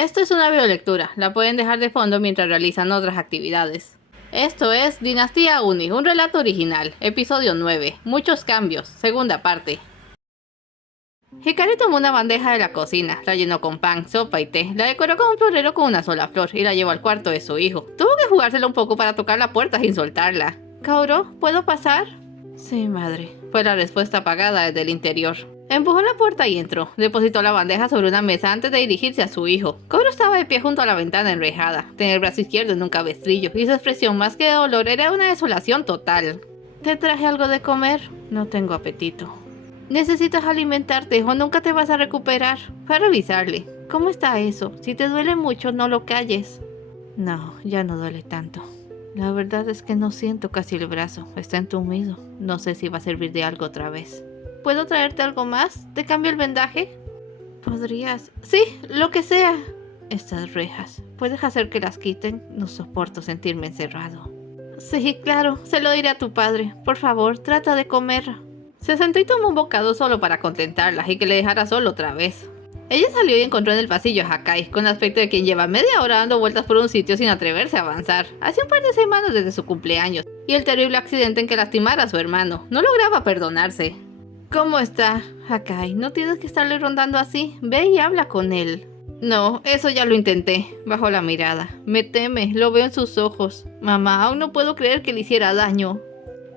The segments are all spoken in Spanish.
Esto es una videolectura, la pueden dejar de fondo mientras realizan otras actividades. Esto es Dinastía Uni, un relato original, episodio 9, muchos cambios, segunda parte. Hikari tomó una bandeja de la cocina, la llenó con pan, sopa y té, la decoró con un florero con una sola flor y la llevó al cuarto de su hijo. Tuvo que jugársela un poco para tocar la puerta sin soltarla. ¿Kaoru, puedo pasar? Sí, madre, fue la respuesta apagada desde el interior. Empujó la puerta y entró. Depositó la bandeja sobre una mesa antes de dirigirse a su hijo. Kaoru estaba de pie junto a la ventana enrejada. Tenía el brazo izquierdo en un cabestrillo y su expresión más que de dolor era una desolación total. ¿Te traje algo de comer? No tengo apetito. Necesitas alimentarte o nunca te vas a recuperar. Fue a revisarle. ¿Cómo está eso? Si te duele mucho, no lo calles. No, ya no duele tanto. La verdad es que no siento casi el brazo. Está entumido. No sé si va a servir de algo otra vez. ¿Puedo traerte algo más? ¿Te cambio el vendaje? ¿Podrías? Sí, lo que sea. Estas rejas, ¿puedes hacer que las quiten? No soporto sentirme encerrado. Sí, claro, se lo diré a tu padre. Por favor, trata de comer. Se sentó y tomó un bocado solo para contentarla y que le dejara solo otra vez. Ella salió y encontró en el pasillo a Hakai, con aspecto de quien lleva media hora dando vueltas por un sitio sin atreverse a avanzar. Hace un par de semanas desde su cumpleaños, y el terrible accidente en que lastimara a su hermano. No lograba perdonarse. ¿Cómo está? Hakai, no tienes que estarle rondando así. Ve y habla con él. No, eso ya lo intenté. Bajó la mirada. Me teme, lo veo en sus ojos. Mamá, aún no puedo creer que le hiciera daño.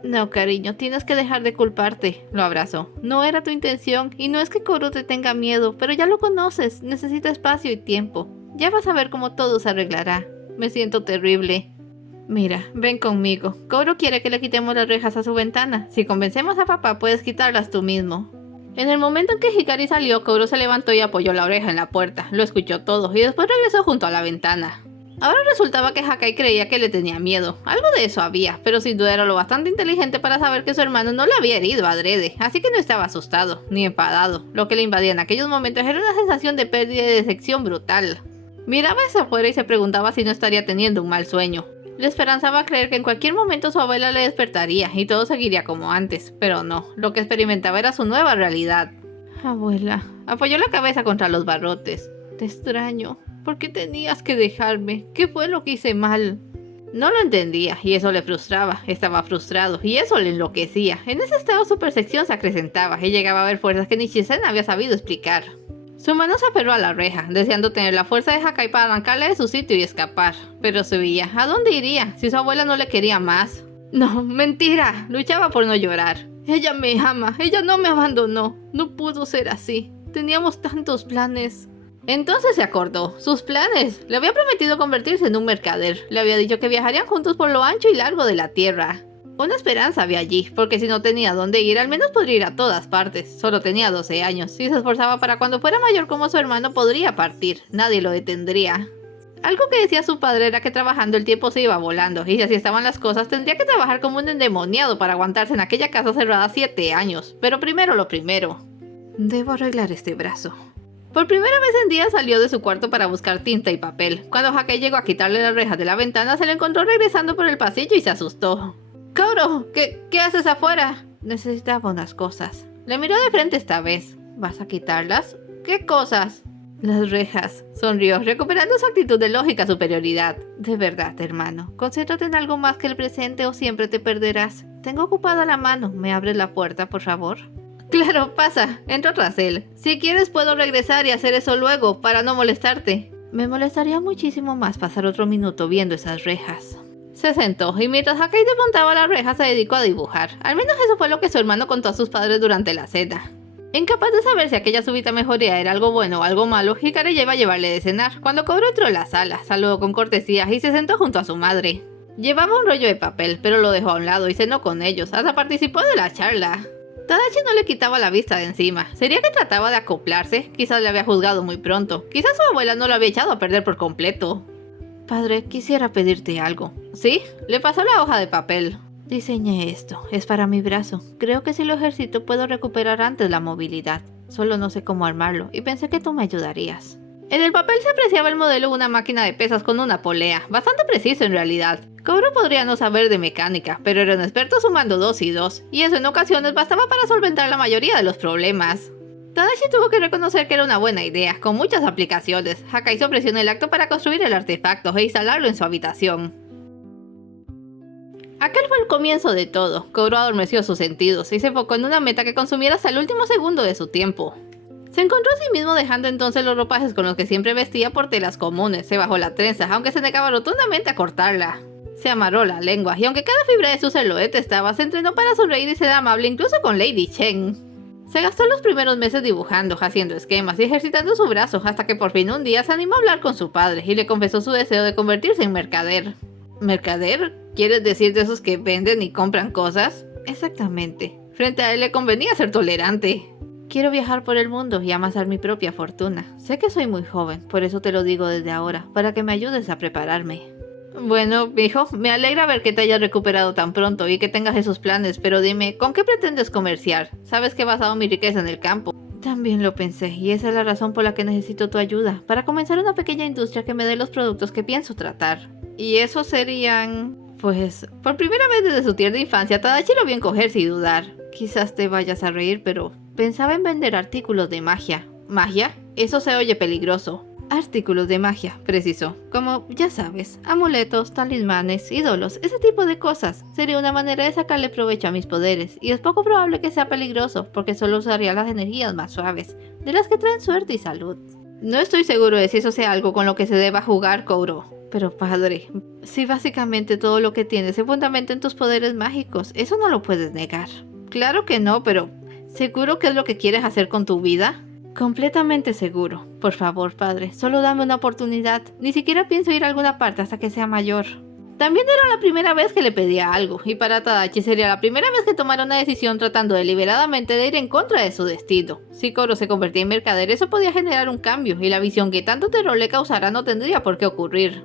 No, cariño, tienes que dejar de culparte. Lo abrazó. No era tu intención, y no es que Kaoru te tenga miedo, pero ya lo conoces. Necesita espacio y tiempo. Ya vas a ver cómo todo se arreglará. Me siento terrible. Mira, ven conmigo. Kaoru quiere que le quitemos las rejas a su ventana. Si convencemos a papá, puedes quitarlas tú mismo. En el momento en que Hikari salió, Kaoru se levantó y apoyó la oreja en la puerta. Lo escuchó todo y después regresó junto a la ventana. Ahora resultaba que Hakai creía que le tenía miedo. Algo de eso había, pero sin duda era lo bastante inteligente para saber que su hermano no le había herido adrede, así que no estaba asustado, ni enfadado. Lo que le invadía en aquellos momentos era una sensación de pérdida y de decepción brutal. Miraba hacia afuera y se preguntaba si no estaría teniendo un mal sueño. Le esperanzaba creer que en cualquier momento su abuela le despertaría y todo seguiría como antes, pero no, lo que experimentaba era su nueva realidad. Abuela, apoyó la cabeza contra los barrotes. Te extraño. ¿Por qué tenías que dejarme? ¿Qué fue lo que hice mal? No lo entendía y eso le frustraba. Estaba frustrado y eso le enloquecía. En ese estado su percepción se acrecentaba y llegaba a ver fuerzas que ni Shizen había sabido explicar. Su mano se aferró a la reja, deseando tener la fuerza de Hakai para arrancarle de su sitio y escapar. Pero se veía, ¿a dónde iría si su abuela no le quería más? No, mentira, luchaba por no llorar. Ella me ama, ella no me abandonó. No pudo ser así. Teníamos tantos planes. Entonces se acordó, sus planes. Le había prometido convertirse en un mercader. Le había dicho que viajarían juntos por lo ancho y largo de la tierra. Una esperanza había allí, porque si no tenía dónde ir, al menos podría ir a todas partes. Solo tenía 12 años. Si se esforzaba para cuando fuera mayor como su hermano, podría partir. Nadie lo detendría. Algo que decía su padre era que trabajando el tiempo se iba volando, y si así estaban las cosas, tendría que trabajar como un endemoniado para aguantarse en aquella casa cerrada 7 años. Pero primero lo primero. Debo arreglar este brazo. Por primera vez en días salió de su cuarto para buscar tinta y papel. Cuando Hakai llegó a quitarle las rejas de la ventana, se le encontró regresando por el pasillo y se asustó. ¡Kaoru! ¿Qué haces afuera? Necesitaba unas cosas. Le miró de frente esta vez. ¿Vas a quitarlas? ¿Qué cosas? Las rejas. Sonrió, recuperando su actitud de lógica superioridad. De verdad, hermano. Concéntrate en algo más que el presente o siempre te perderás. Tengo ocupada la mano. ¿Me abres la puerta, por favor? Claro, pasa. Entró tras él. Si quieres puedo regresar y hacer eso luego, para no molestarte. Me molestaría muchísimo más pasar otro minuto viendo esas rejas. Se sentó y mientras Hakai desmontaba la reja se dedicó a dibujar. Al menos eso fue lo que su hermano contó a sus padres durante la cena. Incapaz de saber si aquella súbita mejoría era algo bueno o algo malo, Hikari iba a llevarle de cenar. Cuando Kaoru entró en la sala, saludó con cortesía y se sentó junto a su madre. Llevaba un rollo de papel, pero lo dejó a un lado y cenó con ellos. Hasta participó de la charla. Tadashi no le quitaba la vista de encima. ¿Sería que trataba de acoplarse? Quizás le había juzgado muy pronto. Quizás su abuela no lo había echado a perder por completo. Padre, quisiera pedirte algo. ¿Sí? Le pasó la hoja de papel. Diseñé esto. Es para mi brazo. Creo que si lo ejercito puedo recuperar antes la movilidad. Solo no sé cómo armarlo y pensé que tú me ayudarías. En el papel se apreciaba el modelo de una máquina de pesas con una polea. Bastante preciso en realidad. Kaoru podría no saber de mecánica, pero era un experto sumando 2 y 2, y eso en ocasiones bastaba para solventar la mayoría de los problemas. Tadashi tuvo que reconocer que era una buena idea, con muchas aplicaciones. Hakaizo presionó el acto para construir el artefacto e instalarlo en su habitación. Aquel fue el comienzo de todo. Koro adormeció sus sentidos y se enfocó en una meta que consumiera hasta el último segundo de su tiempo. Se encontró a sí mismo dejando entonces los ropajes con los que siempre vestía por telas comunes. Se bajó la trenza, aunque se negaba rotundamente a cortarla. Se amarró la lengua, y aunque cada fibra de su silueta estaba, se entrenó para sonreír y ser amable incluso con Lady Chen. Se gastó los primeros meses dibujando, haciendo esquemas y ejercitando su brazo, hasta que por fin un día se animó a hablar con su padre y le confesó su deseo de convertirse en mercader. ¿Mercader? ¿Quieres decir de esos que venden y compran cosas? Exactamente. Frente a él le convenía ser tolerante. Quiero viajar por el mundo y amasar mi propia fortuna. Sé que soy muy joven, por eso te lo digo desde ahora, para que me ayudes a prepararme. Bueno, hijo, me alegra ver que te hayas recuperado tan pronto y que tengas esos planes, pero dime, ¿con qué pretendes comerciar? Sabes que he basado mi riqueza en el campo. También lo pensé, y esa es la razón por la que necesito tu ayuda, para comenzar una pequeña industria que me dé los productos que pienso tratar. Y esos serían... Pues, por primera vez desde su tierna infancia, Tadashi lo vio encogerse y dudar. Quizás te vayas a reír, pero pensaba en vender artículos de magia. ¿Magia? Eso se oye peligroso. Artículos de magia, precisó. Como, ya sabes, amuletos, talismanes, ídolos, ese tipo de cosas. Sería una manera de sacarle provecho a mis poderes, y es poco probable que sea peligroso, porque solo usaría las energías más suaves, de las que traen suerte y salud. No estoy seguro de si eso sea algo con lo que se deba jugar, Koro. Pero padre, si básicamente todo lo que tienes se fundamenta en tus poderes mágicos, eso no lo puedes negar. Claro que no, pero ¿seguro que es lo que quieres hacer con tu vida? Completamente seguro. Por favor, padre, solo dame una oportunidad. Ni siquiera pienso ir a alguna parte hasta que sea mayor. También era la primera vez que le pedía algo, y para Tadashi sería la primera vez que tomara una decisión tratando deliberadamente de ir en contra de su destino. Si Koro se convertía en mercader, eso podía generar un cambio, y la visión que tanto terror le causara no tendría por qué ocurrir.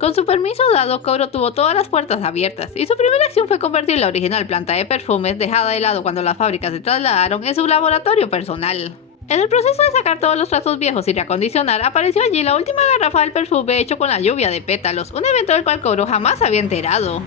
Con su permiso dado, Koro tuvo todas las puertas abiertas, y su primera acción fue convertir la original planta de perfumes, dejada de lado cuando las fábricas se trasladaron, en su laboratorio personal. En el proceso de sacar todos los trazos viejos y reacondicionar, apareció allí la última garrafa del perfume hecho con la lluvia de pétalos, un evento del cual Koro jamás había enterado.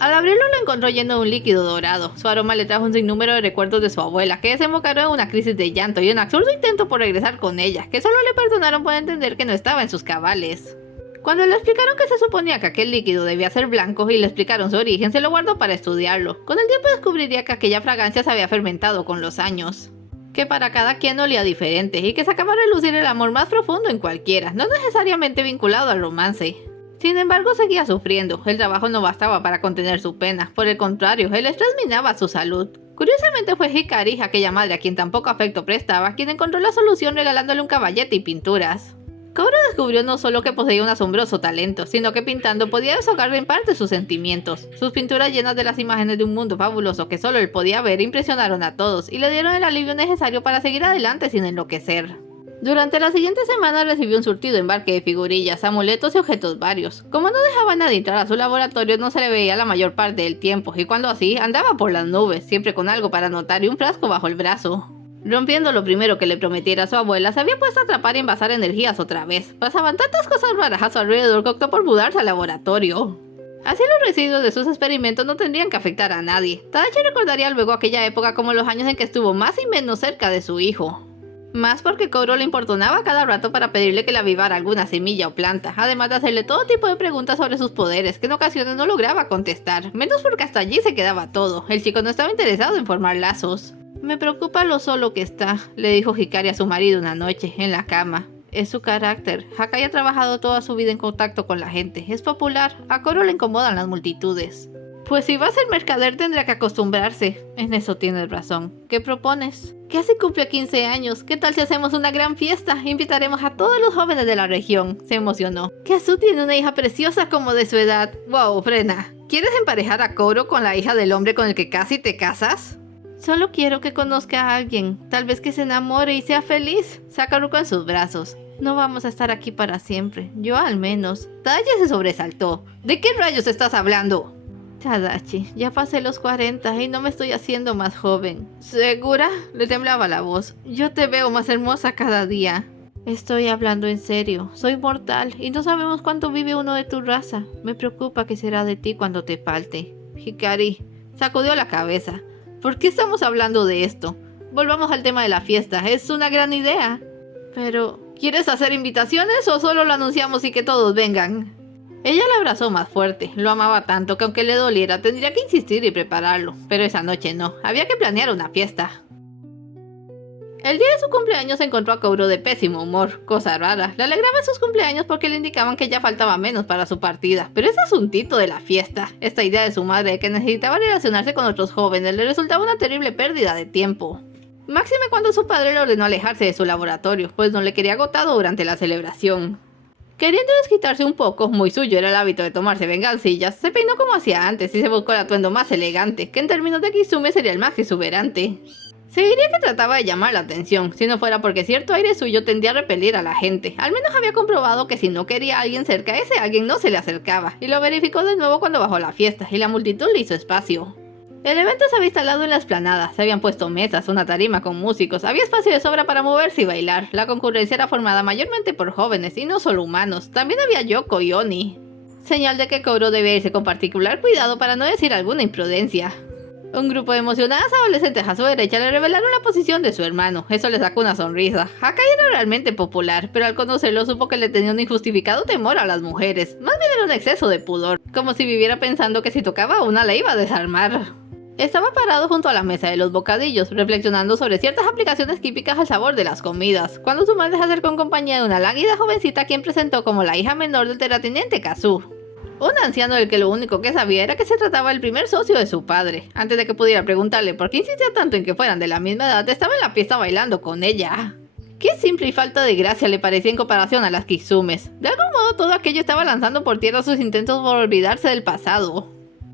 Al abrirlo lo encontró lleno de un líquido dorado. Su aroma le trajo un sinnúmero de recuerdos de su abuela, que desembocaron en una crisis de llanto y un absurdo intento por regresar con ella, que solo le perdonaron por entender que no estaba en sus cabales. Cuando le explicaron que se suponía que aquel líquido debía ser blanco y le explicaron su origen, se lo guardó para estudiarlo. Con el tiempo descubriría que aquella fragancia se había fermentado con los años, que para cada quien olía diferente y que sacaba a relucir el amor más profundo en cualquiera, no necesariamente vinculado al romance. Sin embargo, seguía sufriendo. El trabajo no bastaba para contener su pena. Por el contrario, el estrés minaba su salud. Curiosamente fue Hikari, aquella madre a quien tan poco afecto prestaba, quien encontró la solución regalándole un caballete y pinturas. Koro descubrió no solo que poseía un asombroso talento, sino que pintando podía desahogar en parte sus sentimientos. Sus pinturas llenas de las imágenes de un mundo fabuloso que solo él podía ver impresionaron a todos y le dieron el alivio necesario para seguir adelante sin enloquecer. Durante la siguiente semana recibió un surtido embarque de figurillas, amuletos y objetos varios. Como no dejaba a nadie entrar a su laboratorio, no se le veía la mayor parte del tiempo, y cuando así, andaba por las nubes, siempre con algo para anotar y un frasco bajo el brazo. Rompiendo lo primero que le prometiera a su abuela, se había puesto a atrapar y envasar energías otra vez. Pasaban tantas cosas raras a su alrededor que optó por mudarse al laboratorio. Así los residuos de sus experimentos no tendrían que afectar a nadie. Tadashi recordaría luego aquella época como los años en que estuvo más y menos cerca de su hijo. Más porque Koro le importunaba cada rato para pedirle que le avivara alguna semilla o planta, además de hacerle todo tipo de preguntas sobre sus poderes, que en ocasiones no lograba contestar, menos porque hasta allí se quedaba todo. El chico no estaba interesado en formar lazos. Me preocupa lo solo que está, le dijo Hikari a su marido una noche, en la cama. Es su carácter. Hakai ha trabajado toda su vida en contacto con la gente. Es popular. A Koro le incomodan las multitudes. Pues si va a ser mercader tendrá que acostumbrarse. En eso tienes razón. ¿Qué propones? Casi cumple 15 años. ¿Qué tal si hacemos una gran fiesta? Invitaremos a todos los jóvenes de la región. Se emocionó. Kazu tiene una hija preciosa como de su edad. Wow, frena. ¿Quieres emparejar a Koro con la hija del hombre con el que casi te casas? Solo quiero que conozca a alguien, tal vez que se enamore y sea feliz. Saca a Ruko en sus brazos. No vamos a estar aquí para siempre, yo al menos. Tadashi se sobresaltó. ¿De qué rayos estás hablando? Tadashi, ya pasé los 40 y no me estoy haciendo más joven. ¿Segura? Le temblaba la voz. Yo te veo más hermosa cada día. Estoy hablando en serio, soy mortal y no sabemos cuánto vive uno de tu raza. Me preocupa qué será de ti cuando te falte. Hikari sacudió la cabeza. ¿Por qué estamos hablando de esto? Volvamos al tema de la fiesta, es una gran idea. Pero, ¿quieres hacer invitaciones o solo lo anunciamos y que todos vengan? Ella le abrazó más fuerte, lo amaba tanto que aunque le doliera tendría que insistir y prepararlo, pero esa noche no, había que planear una fiesta. El día de su cumpleaños encontró a Kaoru de pésimo humor, cosa rara. Le alegraban sus cumpleaños porque le indicaban que ya faltaba menos para su partida, pero ese asuntito de la fiesta, esta idea de su madre de que necesitaba relacionarse con otros jóvenes, le resultaba una terrible pérdida de tiempo. Máxime cuando su padre le ordenó alejarse de su laboratorio, pues no le quería agotado durante la celebración. Queriendo desquitarse un poco, muy suyo era el hábito de tomarse vengancillas, se peinó como hacía antes y se buscó el atuendo más elegante, que en términos de Kisume sería el más exuberante. Se diría que trataba de llamar la atención, si no fuera porque cierto aire suyo tendía a repelir a la gente. Al menos había comprobado que si no quería a alguien cerca, ese alguien no se le acercaba, y lo verificó de nuevo cuando bajó la fiesta, y la multitud le hizo espacio. El evento se había instalado en la explanada, se habían puesto mesas, una tarima con músicos, había espacio de sobra para moverse y bailar. La concurrencia era formada mayormente por jóvenes, y no solo humanos, también había Yoko y Oni. Señal de que Kaoru debía irse con particular cuidado para no decir alguna imprudencia. Un grupo de emocionadas adolescentes a su derecha le revelaron la posición de su hermano. Eso le sacó una sonrisa. Hakai era realmente popular, pero al conocerlo supo que le tenía un injustificado temor a las mujeres. Más bien era un exceso de pudor, como si viviera pensando que si tocaba a una la iba a desarmar. Estaba parado junto a la mesa de los bocadillos, reflexionando sobre ciertas aplicaciones típicas al sabor de las comidas, cuando su madre se acercó en compañía de una lánguida jovencita a quien presentó como la hija menor del terrateniente Kazu. Un anciano del que lo único que sabía era que se trataba del primer socio de su padre. Antes de que pudiera preguntarle por qué insistía tanto en que fueran de la misma edad, estaba en la pieza bailando con ella. Qué simple y falta de gracia le parecía en comparación a las Kizumes. De algún modo todo aquello estaba lanzando por tierra sus intentos por olvidarse del pasado.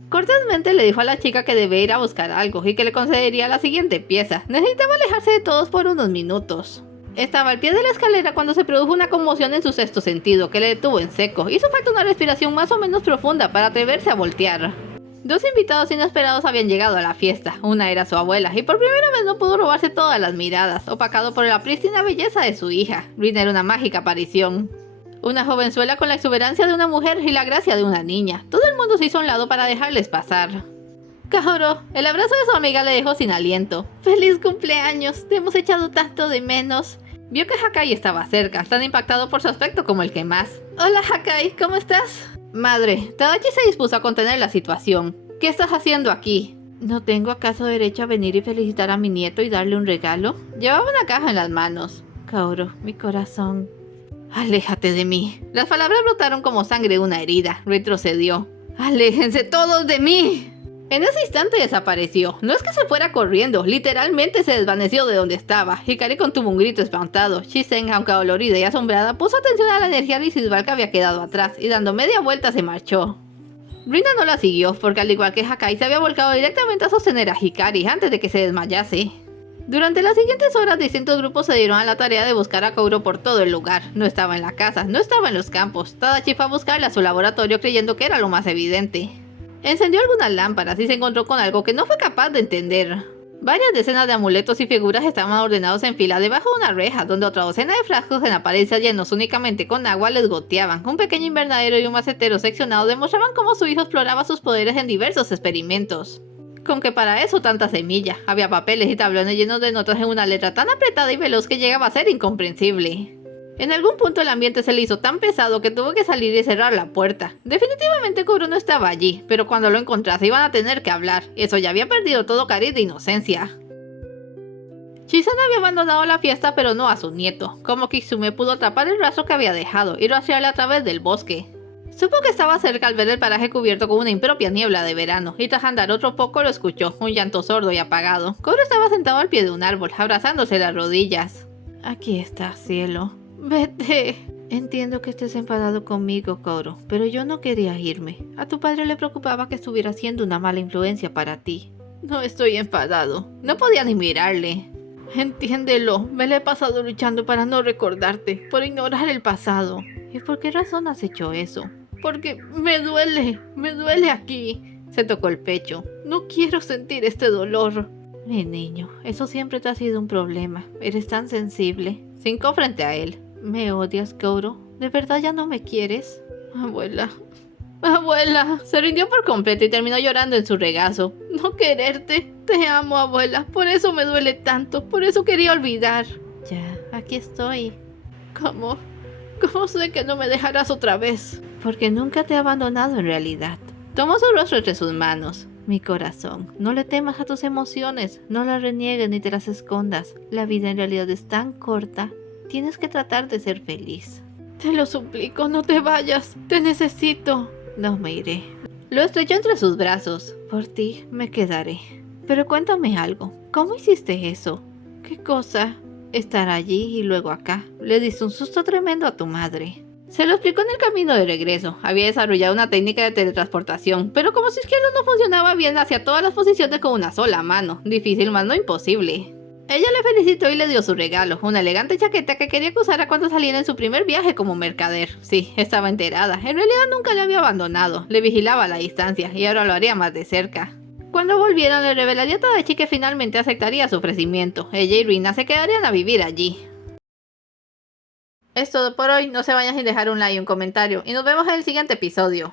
Cortésmente le dijo a la chica que debía ir a buscar algo y que le concedería la siguiente pieza. Necesitaba alejarse de todos por unos minutos. Estaba al pie de la escalera cuando se produjo una conmoción en su sexto sentido que le detuvo en seco. Hizo falta una respiración más o menos profunda para atreverse a voltear. Dos invitados inesperados habían llegado a la fiesta. Una era su abuela y por primera vez no pudo robarse todas las miradas, opacado por la prístina belleza de su hija. Rina era una mágica aparición. Una jovenzuela con la exuberancia de una mujer y la gracia de una niña. Todo el mundo se hizo a un lado para dejarles pasar. Kaoru, el abrazo de su amiga le dejó sin aliento. ¡Feliz cumpleaños! Te hemos echado tanto de menos. Vio que Hakai estaba cerca, tan impactado por su aspecto como el que más. Hola Hakai, ¿cómo estás? Madre, Tadachi se dispuso a contener la situación. ¿Qué estás haciendo aquí? ¿No tengo acaso derecho a venir y felicitar a mi nieto y darle un regalo? Llevaba una caja en las manos. Kaoru, mi corazón. Aléjate de mí. Las palabras brotaron como sangre de una herida. Retrocedió. ¡Aléjense todos de mí! En ese instante desapareció. No es que se fuera corriendo, literalmente se desvaneció de donde estaba. Hikari contuvo un grito espantado. Shisen, aunque dolorida y asombrada, puso atención a la energía residual que había quedado atrás y dando media vuelta se marchó. Rina no la siguió, porque al igual que Hakai se había volcado directamente a sostener a Hikari antes de que se desmayase. Durante las siguientes horas, distintos grupos se dieron a la tarea de buscar a Kaoru por todo el lugar. No estaba en la casa, no estaba en los campos. Tadachi fue a buscarla a su laboratorio creyendo que era lo más evidente. Encendió algunas lámparas y se encontró con algo que no fue capaz de entender. Varias decenas de amuletos y figuras estaban ordenados en fila debajo de una reja, donde otra docena de frascos en apariencia llenos únicamente con agua les goteaban. Un pequeño invernadero y un macetero seccionado demostraban cómo su hijo exploraba sus poderes en diversos experimentos. Con que para eso tanta semilla, había papeles y tablones llenos de notas en una letra tan apretada y veloz que llegaba a ser incomprensible. En algún punto el ambiente se le hizo tan pesado que tuvo que salir y cerrar la puerta. Definitivamente Kaoru no estaba allí, pero cuando lo encontrase iban a tener que hablar. Eso ya había perdido todo cariz de inocencia. Chisen había abandonado la fiesta, pero no a su nieto. Como Kisume pudo atrapar el rastro que había dejado y rastrearle a través del bosque. Supo que estaba cerca al ver el paraje cubierto con una impropia niebla de verano, y tras andar otro poco lo escuchó, un llanto sordo y apagado. Kaoru estaba sentado al pie de un árbol, abrazándose las rodillas. Aquí está, cielo. Vete. Entiendo que estés enfadado conmigo, Kaoru, pero yo no quería irme. A tu padre le preocupaba que estuviera siendo una mala influencia para ti. No estoy enfadado. No podía ni mirarle. Entiéndelo, me la he pasado luchando para no recordarte, por ignorar el pasado. ¿Y por qué razón has hecho eso? Porque me duele aquí. Se tocó el pecho. No quiero sentir este dolor. Mi niño, eso siempre te ha sido un problema. Eres tan sensible. Se hincó frente a él. ¿Me odias, Kaoru? ¿De verdad ya no me quieres? Abuela, Abuela, se rindió por completo y terminó llorando en su regazo. No quererte. Te amo, abuela. Por eso me duele tanto. Por eso quería olvidar. Ya, aquí estoy. ¿Cómo? ¿Cómo sé que no me dejarás otra vez? Porque nunca te he abandonado en realidad. Tomó su rostro entre sus manos. Mi corazón, no le temas a tus emociones. No las reniegues ni te las escondas. La vida en realidad es tan corta. Tienes que tratar de ser feliz. Te lo suplico, no te vayas. Te necesito. No me iré. Lo estrechó entre sus brazos. Por ti me quedaré. Pero cuéntame algo. ¿Cómo hiciste eso? ¿Qué cosa? Estar allí y luego acá. Le diste un susto tremendo a tu madre. Se lo explicó en el camino de regreso. Había desarrollado una técnica de teletransportación, pero como su izquierdo no funcionaba bien, hacia todas las posiciones con una sola mano. Difícil más no imposible. Ella le felicitó y le dio su regalo, una elegante chaqueta que quería que usara cuando saliera en su primer viaje como mercader. Sí, estaba enterada. En realidad nunca le había abandonado. Le vigilaba a la distancia y ahora lo haría más de cerca. Cuando volvieran le revelaría a Tadashi que finalmente aceptaría su ofrecimiento. Ella y Rina se quedarían a vivir allí. Es todo por hoy, no se vayan sin dejar un like y un comentario, y nos vemos en el siguiente episodio.